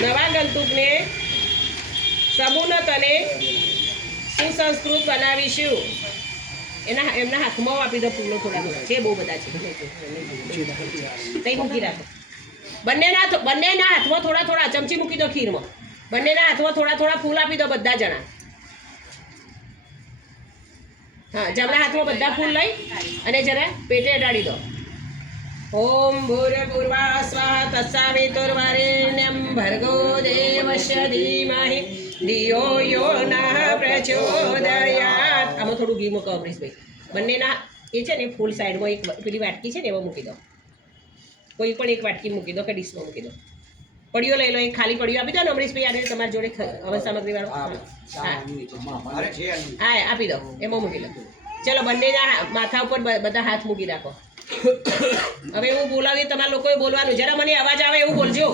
નવા ગંતુકને સબુનત અને સુસંસ્કૃત બનાવીશું. એમના હાથમાં આપી દો ફૂલો થોડા થોડા છે, બહુ બધા છે. તઈ મૂકી રાખો. બંનેના હાથમાં થોડા થોડા ચમચી મૂકી દો ખીરમાં. બંનેના હાથમાં થોડા થોડા ફૂલ આપી દો બધા જણા. હા, જમણા હાથમાં બધા ફૂલ લઈ અને જરા પેટે અડાડી દો. ઓમ ભૂર્ભુવઃ સ્વાહા તત્સવિતુર્વરેણ્યં ભર્ગો દેવસ્ય ધીમહિ ધિયો યો નઃ પ્રચોદયાત. આમાં થોડું ઘી મૂકો અમરીશભાઈ. બંનેના એ છે ને ફૂલ સાઈડમાં એક પેલી વાટકી છે ને એમાં મૂકી દો. કોઈ પણ એક વાટકી મૂકી દો કે ડીશમાં મૂકી દો. પડીઓ લઈ લો, એક ખાલી પડીઓ આપી દો ને અમરીશભાઈ. આજે તમારી જોડે હવન સામગ્રી વાળો હા આપી દો, એમાં મૂકી દો. ચલો બંનેના માથા ઉપર બધા હાથ મૂકી રાખો. હવે હું બોલાવી, તમારા લોકોએ બોલવાનું. જરા મને અવાજ આવે એવું બોલજો.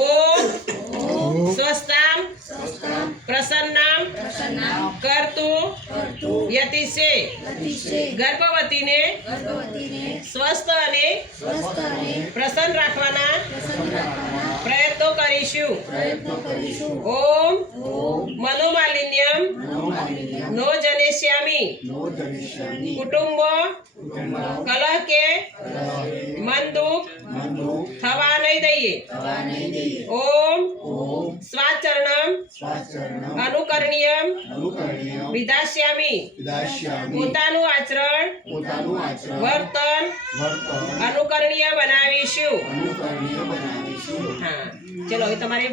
ઓમ સ્વસ્તામ પ્રસન્નામ કર્તુ યતિશે. ગર્ભવતીને સ્વસ્થ અને પ્રસન્ન રાખવાના પ્રયત્નો કરીશું. ઓમ મનોમાલિન્યમ નો જનેષ્યામિ. કુટુંબ કલહ કે મન દુઃખ થવા નહીં દઈએ. ઓમ સ્વાચરણમ અનુકરણીયમ વિધાસ્યામિ. પોતાનું આચરણ વર્તન અનુકરણીય બનાવીશું. હા, ચલો હવે તમારે